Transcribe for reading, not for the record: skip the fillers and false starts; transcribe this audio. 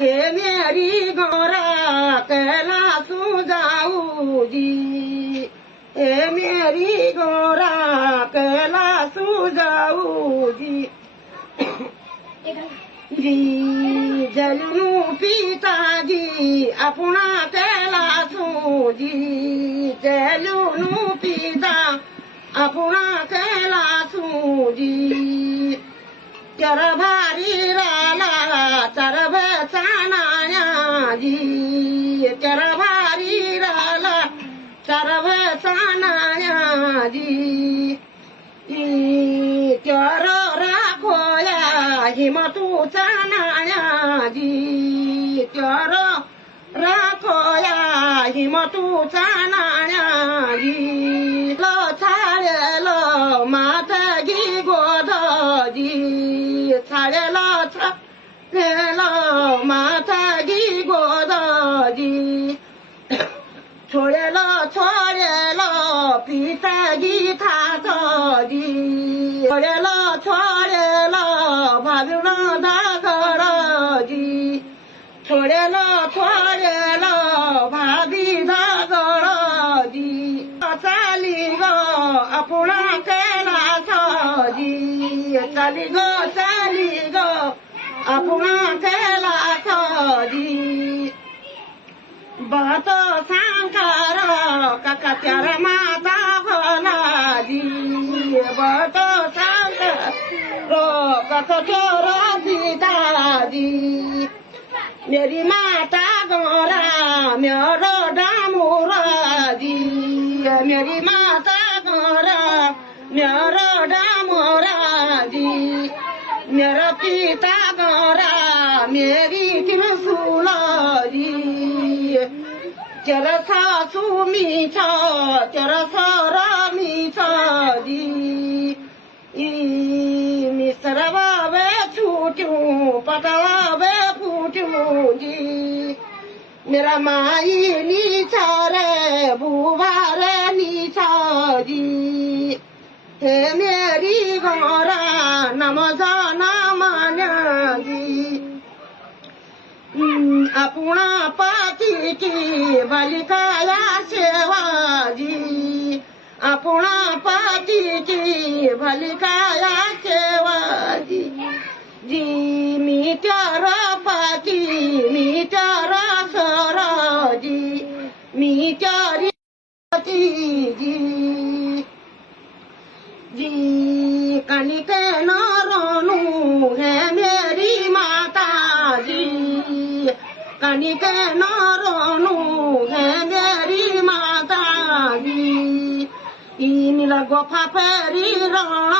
हे मेरी गौरा कैला सुजाऊ जी, हे मेरी गौरा कैला सुजाऊ जी। जी जलनू पिताजी अपना कैलासू जी, जलनू पिता अपना कैलासू जी। चर भारी राला चरभ चानाया जी, चर भारी राला चरभ चानाया जी। चर राखोया हिमतू चानाया जी, चर राखोया हिमतू चानाया जी। लो छाळेल मातगी गोधजी, छाळेल छाळेल मातगी गोधजी। छोळेल छोळेल पितागी थातजी, छोळेल छोळेल भाविण दागडजी, छोळेल छोळेल भाभी दागडजी। चाली ग अपना कैलासजी, चाली ग चाली ग अपना कैलासजी। बत सांकार काका चार माता भलाजी, बत सांकार काका चोर सीताजी। मेरी माता गौरा मेरो डामोराजी, मेरी माता गौरा मेरो डामोराजी। मेरा पिता गौरा मेरी त्रिशूलाजी, चर सासू मीठ चर सर मीठ जी। मिसरवावे छूटू पटवावे फूटू जी। मेरा माई नीचा रे बुवा रे नीचा जी। हे मेरी गौरा नमजा नामान्या जी। अपना पाती की बालिकाया सेवाजी, अपना पाती की बालिकाया सेवाजी। जी मी त्यारा पाती मी त्यारा सराजी, मी त्यारी पाती जी। जी कनिके नारानू है मेरी माता जी, कनिके नारानू है मेरी माता जी। नीला गोफा फेरी रण